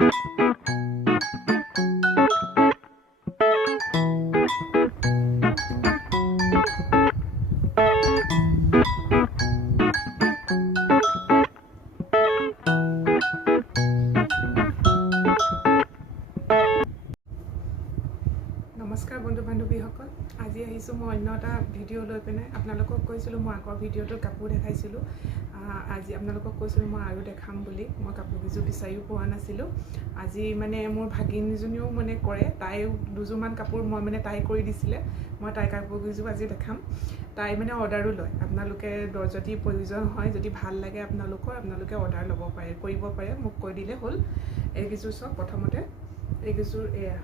নমস্কাৰ বন্ধু বান্ধৱীসকল, আজি আহিছোঁ মই অন্য এটা ভিডিঅ' লৈ পিনে। আপোনালোকক কৈছিলোঁ মই আগৰ ভিডিঅ'টোত কাপোৰ দেখাইছিলোঁ, আজি আপোনালোকক কৈছিলোঁ মই আৰু দেখাম বুলি। মই কাপোৰকেইযোৰ বিচাৰিও পোৱা নাছিলোঁ। আজি মানে মোৰ ভাগিনজনীও মানে কৰে, তাইও দুযোৰমান কাপোৰ মই মানে তাই কৰি দিছিলে, মই তাইৰ কাপোৰকেইযোৰ আজি দেখাম। তাই মানে অৰ্ডাৰো লয়। আপোনালোকে যদি প্ৰয়োজন হয়, যদি ভাল লাগে আপোনালোকে অৰ্ডাৰ ল'ব পাৰে, কৰিব পাৰে, মোক কৈ দিলে হ'ল। এইকেইযোৰ চাওক, প্ৰথমতে এইকেইযোৰ এয়া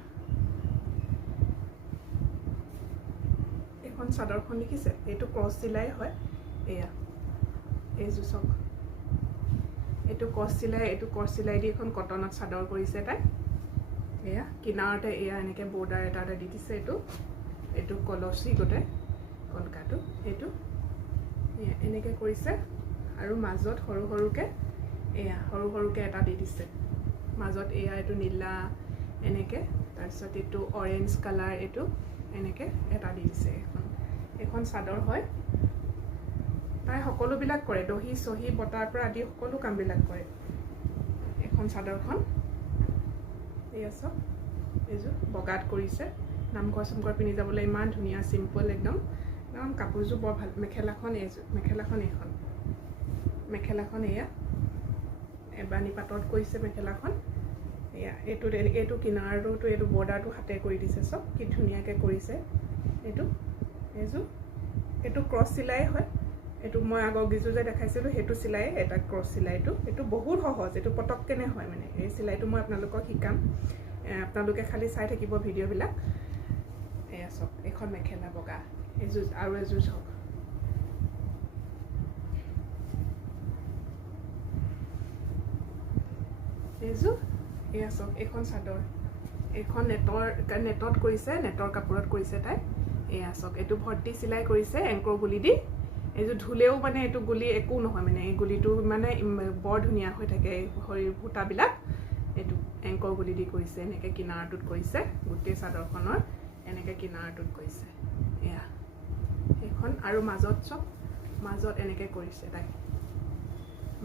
এখন চাদৰখন দেখিছে, এইটো ক্ৰছ চিলাই হয়। এয়া এইযোৰ চাওক, এইটো ক্ৰছ চিলাই দি এখন কটনত চাদৰ কৰিছে তাই। এয়া কিনাৰতে এয়া এনেকৈ বৰ্ডাৰ এটা দি দিছে। এইটো কলচি গোটেই কলকাটো, এইটো এয়া এনেকৈ কৰিছে। আৰু মাজত সৰু সৰুকৈ এটা দি দিছে মাজত। এয়া এইটো নীলা এনেকৈ, তাৰপিছত এইটো অৰেঞ্জ কালাৰ, এইটো এনেকৈ এটা দি দিছে। এখন চাদৰ হয়। তাই সকলোবিলাক কৰে, দহি চহি বটাৰ পৰা আদি সকলো কামবিলাক কৰে। এখন চাদৰখন এয়া চাওক, এইযোৰ বগাত কৰিছে। নামঘৰ চামঘৰ পিন্ধি যাবলৈ ইমান ধুনীয়া, চিম্পল একদম কাপোৰযোৰ বৰ ভাল। মেখেলাখন মেখেলাখন এয়া এবানি পাতত কৰিছে মেখেলাখন। এয়া এইটো কিনাৰটো, এইটো বৰ্ডাৰটো হাতে কৰি দিছে। চব কি ধুনীয়াকৈ কৰিছে। এইটো ক্ৰছ চিলাই হয়। এইটো মই আগৰ গীযোৰ যে দেখাইছিলোঁ সেইটো চিলাই, এটা ক্ৰছ চিলাইটো। এইটো বহুত সহজ, এইটো পটককেনে হয় মানে। এই চিলাইটো মই আপোনালোকক শিকাম, আপোনালোকে খালি চাই থাকিব ভিডিঅ'বিলাক। এয়া চাওক, এইখন মেখেলা বগা, এইযোৰ আৰু এযোৰ চাওক। এইযোৰ এয়া চাওক, এইখন চাদৰ, এইখন নেটত কৰিছে, নেটৰ কাপোৰত কৰিছে তাই। এয়া চাওক, এইটো ভৰ্তি চিলাই কৰিছে এংকৰ গুলি দি। এইযোৰ ধুলেও মানে এইটো গুলি একো নহয় মানে, এই গুলিটো মানে বৰ ধুনীয়া হৈ থাকে সূতাবিলাক। এইটো এংকৰ গুলি দি কৰিছে, এনেকৈ কিনাৰটোত কৰিছে, গোটেই চাদৰখনৰ এনেকৈ কিনাৰটোত কৰিছে। এয়া সেইখন আৰু মাজত চব, মাজত এনেকৈ কৰিছে তাই।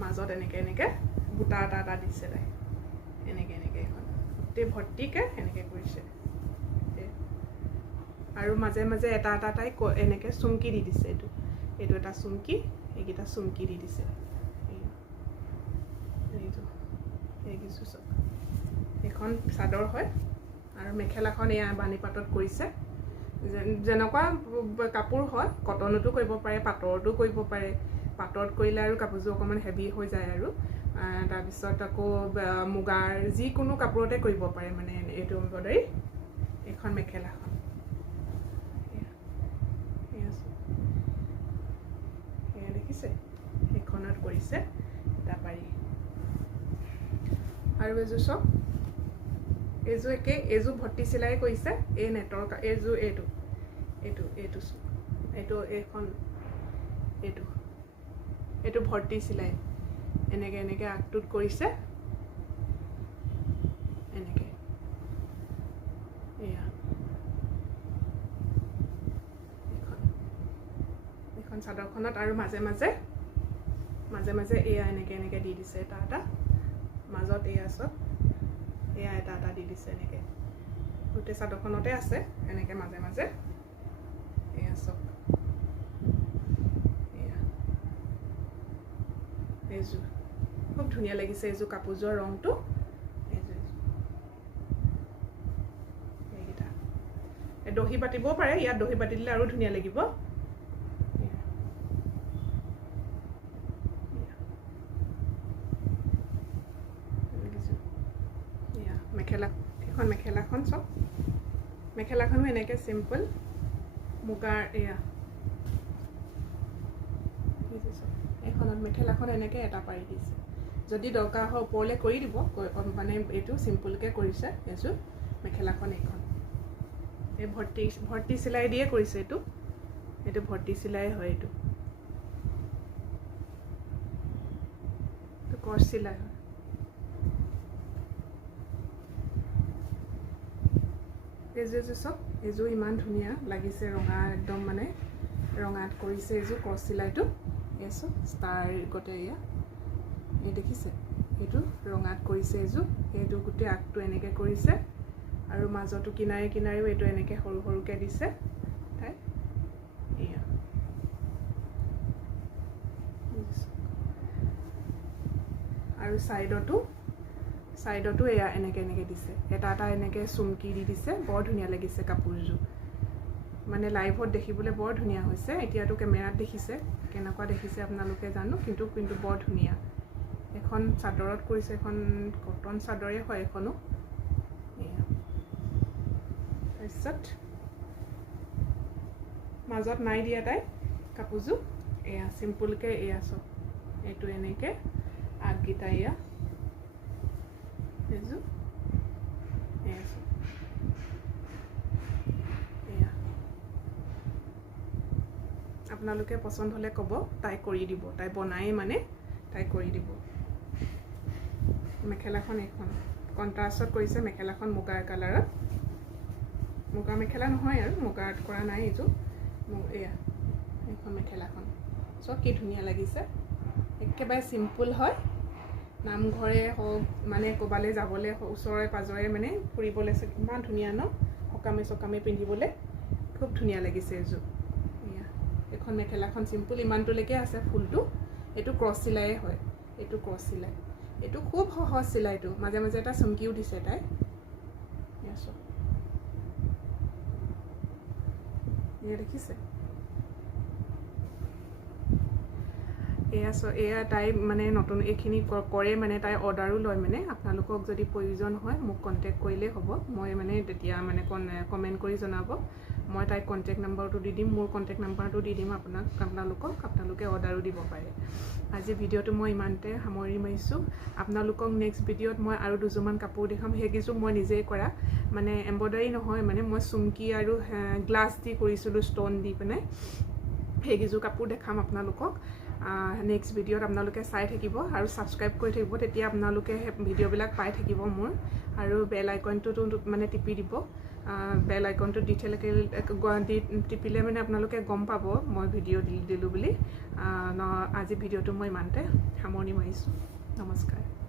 মাজত এনেকৈ বুটা এটা দিছে তাই, এনেকৈ এখন গোটেই ভৰ্তিকৈ এনেকৈ কৰিছে। আৰু মাজে মাজে এটা তাই এনেকৈ চুমকি দি দিছে। এইটো এটা চুমকি, এইকেইটা চুমকি দি দিছে। এইকেইযোৰ চাওক, এইখন চাদৰ হয়। আৰু মেখেলাখন এয়া বানি পাতত কৰিছে। যেনেকুৱা কাপোৰ হয়, কটনতো কৰিব পাৰে, পাটৰতো কৰিব পাৰে। পাটত কৰিলে আৰু কাপোৰযোৰ অকণমান হেভি হৈ যায় আৰু। তাৰপিছত আকৌ মুগাৰ যিকোনো কাপোৰতে কৰিব পাৰে মানে এইটো এম্ব্ৰইডাৰী। এইখন মেখেলাখন এয়া দেখিছে, সেইখনত কৰিছে এটা পাৰি। আৰু এইযোৰ চাওক, এইযোৰ একে, এইযোৰ ভৰ্তি চিলাই কৰিছে। এই নেটৰ এইযোৰ, এইটো ভৰ্তি চিলাই এনেকৈ আগটোত কৰিছে, এনেকৈ। এয়া এইখন চাদৰখনত আৰু মাজে মাজে এয়া এনেকৈ দি দিছে এটা মাজত। এয়া চব, এয়া এটা দি দিছে এনেকৈ, গোটেই চাদৰখনতে আছে এনেকৈ মাজে মাজে। এয়া চব, এয়া এইযোৰ খুব ধুনীয়া লাগিছে। এইযোৰ কাপোৰযোৰৰ ৰংটো, এইকেইটা দহি বাতিবও পাৰে, ইয়াত দহি বাতি দিলে আৰু ধুনীয়া লাগিব। এইখন মেখেলাখন চাওক, মেখেলাখনো এনেকৈ চিম্পল মুগাৰ। এয়া এইখনত মেখেলাখন এনেকৈ এটা পাৰি দিছে। যদি দৰকাৰ হয় ওপৰলৈ কৰি দিব, মানে এইটো চিম্পলকৈ কৰিছে এইযোৰ মেখেলাখন। এইখন এই ভৰ্তি চিলাই দিয়ে কৰিছে। এইটো ভৰ্তি চিলাই হয়। এইটো ক্ৰছ চিলাই হয়। এইযোৰ চাওক এইযোৰ ইমান ধুনীয়া লাগিছে ৰঙা একদম মানে ৰঙাত কৰিছে এইযোৰ ক্ৰছ চিলাইটো এই চাওক ষ্টাৰ গোটেই এয়া এই দেখিছে এইটো ৰঙাত কৰিছে এইটো গোটেই আগটো এনেকৈ কৰিছে আৰু মাজতো কিনাৰে কিনাৰেও এইটো এনেকৈ সৰু সৰুকৈ দিছে তাই এয়া আৰু সাইডতো এয়া এনেকৈ দিছে এটা এনেকৈ চুমকি দি দিছে বৰ ধুনীয়া লাগিছে কাপোৰযোৰ মানে লাইভত দেখিবলৈ বৰ ধুনীয়া হৈছে এতিয়াতো কেমেৰাত দেখিছে কেনেকুৱা দেখিছে আপোনালোকে জানো কিন্তু বৰ ধুনীয়া এখন চাদৰত কৰিছে এখন কটন চাদৰে হয় এখনো এয়া তাৰপিছত মাজত নাই দিয়া তাই কাপোৰযোৰ এয়া চিম্পুলকৈ এয়া চব এইটো এনেকৈ আগগিটা এয়া এইযোৰ এয়া চব এয়া আপোনালোকে পচন্দ হ'লে ক'ব তাই কৰি দিব তাই বনায়ে মানে তাই কৰি দিব মেখেলাখন এইখন কণ্ট্ৰাষ্টত কৰিছে মেখেলাখন মুগাৰ কালাৰত মুগা মেখেলা নহয় আৰু মুগাত কৰা নাই এইযোৰ এয়া এইখন মেখেলাখন চব কি ধুনীয়া লাগিছে একেবাৰে চিম্পুল হয় নামঘৰে হওক মানে ক'বালৈ যাবলৈ ওচৰে পাজৰে মানে ফুৰিবলৈ ইমান ধুনীয়া ন সকামে পিন্ধিবলৈ খুব ধুনীয়া লাগিছে এইযোৰ এয়া এখন মেখেলাখন চিম্পুল ইমানটোলৈকে আছে ফুলটো এইটো ক্ৰছ চিলাইয়ে হয় এইটো ক্ৰছ চিলাই এইটো খুব সহজ চিলাইটো মাজে মাজে এটা চুমকিও দিছে তাই এয়া দেখিছে এয়া তাই মানে নতুন এইখিনি কৰে মানে তাই অৰ্ডাৰো লয় মানে আপোনালোকক যদি প্ৰয়োজন হয় মোক কণ্টেক্ট কৰিলেই হ'ব মই মানে তেতিয়া মানে কমেণ্ট কৰি জনাব মই তাইক কণ্টেক্ট নাম্বাৰটো দি দিম মোৰ কণ্টেক্ট নাম্বাৰটো দি দিম আপোনালোকে অৰ্ডাৰো দিব পাৰে আজি ভিডিঅ'টো মই ইমানতে সামৰি মাৰিছোঁ আপোনালোকক নেক্সট ভিডিঅ'ত মই আৰু দুযোৰমান কাপোৰ দেখাম সেইকেইযোৰ মই নিজেই কৰা মানে এম্ব্ৰইডাৰী নহয় মানে মই চুমকি আৰু গ্লাছ দি কৰিছিলোঁ ষ্টন দি পিনে সেইকেইযোৰ কাপোৰ দেখাম আপোনালোকক নেক্সট ভিডিঅ'ত আপোনালোকে চাই থাকিব আৰু ছাবস্ক্ৰাইব কৰি থাকিব তেতিয়া আপোনালোকে ভিডিঅ'বিলাক পাই থাকিব মোৰ আৰু বেল আইকনটোতো মানে টিপি দিব বেল আইকনটো টিপিলে মানে আপোনালোকে গম পাব মই ভিডিঅ' দিলোঁ বুলি আজি ভিডিঅ'টো মই ইমানতে সামৰণি মাৰিছোঁ নমস্কাৰ